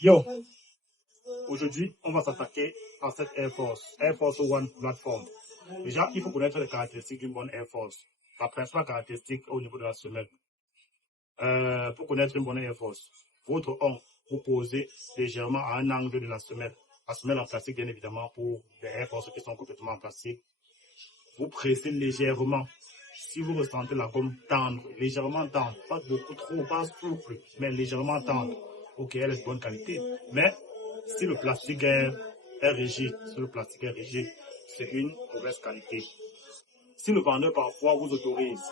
Yo, aujourd'hui, on va s'attaquer à cette Air Force One plateforme. Déjà, il faut connaître les caractéristiques d'une bonne Air Force. La principale caractéristique au niveau de la semelle. Pour connaître une bonne Air Force, votre ongle, vous posez légèrement à un angle de la semelle. La semelle en plastique, bien évidemment, pour les Air Force qui sont complètement en plastique. Vous pressez légèrement. Si vous ressentez la gomme tendre, légèrement tendre, pas beaucoup trop, pas souple, mais légèrement tendre, ok, elle est de bonne qualité. Mais si le plastique est rigide, c'est une mauvaise qualité. Si le vendeur parfois vous autorise,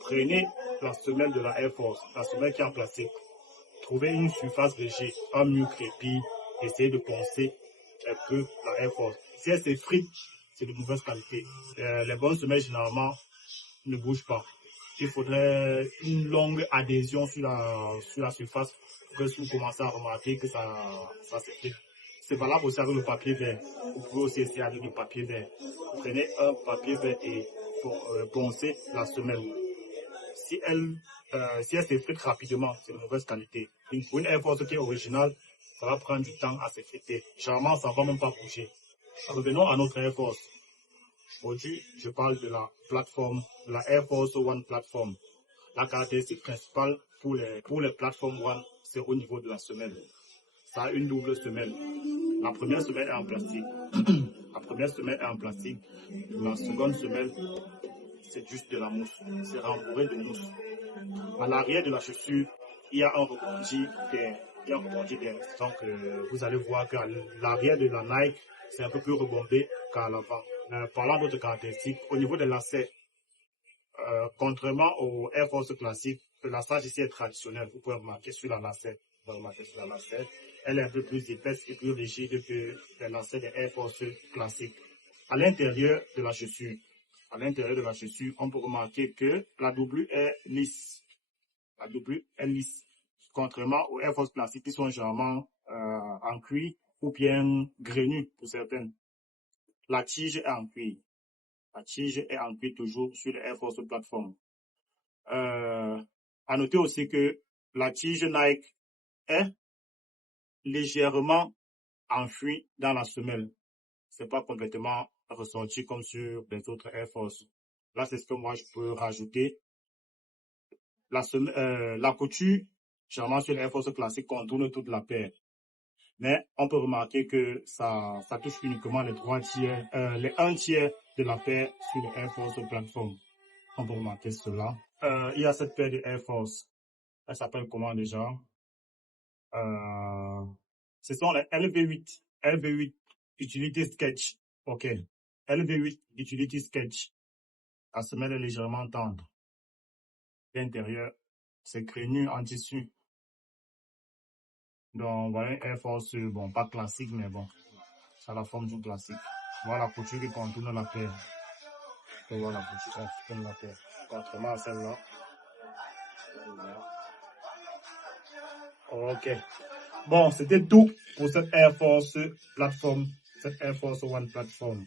prenez la semelle de la Air Force, la semelle qui est en plastique, trouvez une surface rigide, un mur crépi, essayez de poncer un peu la Air Force. Si elle s'effrite, c'est de mauvaise qualité. Les bonnes semelles, généralement, ne bougent pas. Il faudrait une longue adhésion sur la surface pour que si vous commencez à remarquer que ça s'effrite. C'est valable aussi avec le papier vert. Vous pouvez aussi essayer avec le papier vert. Vous prenez un papier vert et poncez la semelle. Si elle s'effrite rapidement, c'est de mauvaise qualité. Pour une Air Force qui est originale, ça va prendre du temps à s'effriter. Généralement, ça ne va même pas bouger. Revenons à notre Air Force. Aujourd'hui, je parle de la plateforme, de la Air Force One plateforme. La caractéristique principale pour les plateformes One, c'est au niveau de la semelle. Ça a une double semelle. La première semelle est en plastique. La seconde semelle, c'est juste de la mousse. C'est rembourré de mousse. À l'arrière de la chaussure, il y a un rebondis d'air. Donc, vous allez voir qu'à l'arrière de la Nike, c'est un peu plus rebombé qu'à l'avant. Parlant d'autres caractéristiques, au niveau des lacets, contrairement au Air Force classique, le laçage ici est traditionnel. Vous pouvez remarquer sur la lacet. Elle est un peu plus épaisse et plus rigide que les lacets des Air Force classiques. À l'intérieur de la chaussure, on peut remarquer que la W est lisse. Contrairement aux Air Force classiques qui sont généralement en cuir ou bien grainues pour certaines. La tige est en cuir. Toujours sur les Air Force plateforme. À noter aussi que la tige Nike est légèrement enfouie dans la semelle. C'est pas complètement ressorti comme sur les autres Air Force. Là, c'est ce que moi je peux rajouter. La couture, généralement sur les Air Force classiques, contourne toute la paire. Mais on peut remarquer que ça touche uniquement les 1 tiers de la paire sur les Air Force plateforme. On peut remarquer cela. Il y a cette paire de Air Force. Elle s'appelle comment déjà? Ce sont les LV8 Utility Sketch. Ok. LV8 Utility Sketch. La semelle est légèrement tendre. L'intérieur, c'est crénu en tissu. Donc, voilà, Air Force, bon, pas classique, mais bon, ça a la forme d'une classique. Voilà la couture qui contourne la paire. Voilà la couture qui contourne la paire. Contrairement à celle-là. Ok. Bon, c'était tout pour cette Air Force plateforme, cette Air Force One plateforme.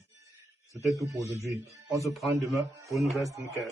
C'était tout pour aujourd'hui. On se prend demain pour une nouvelle sneaker.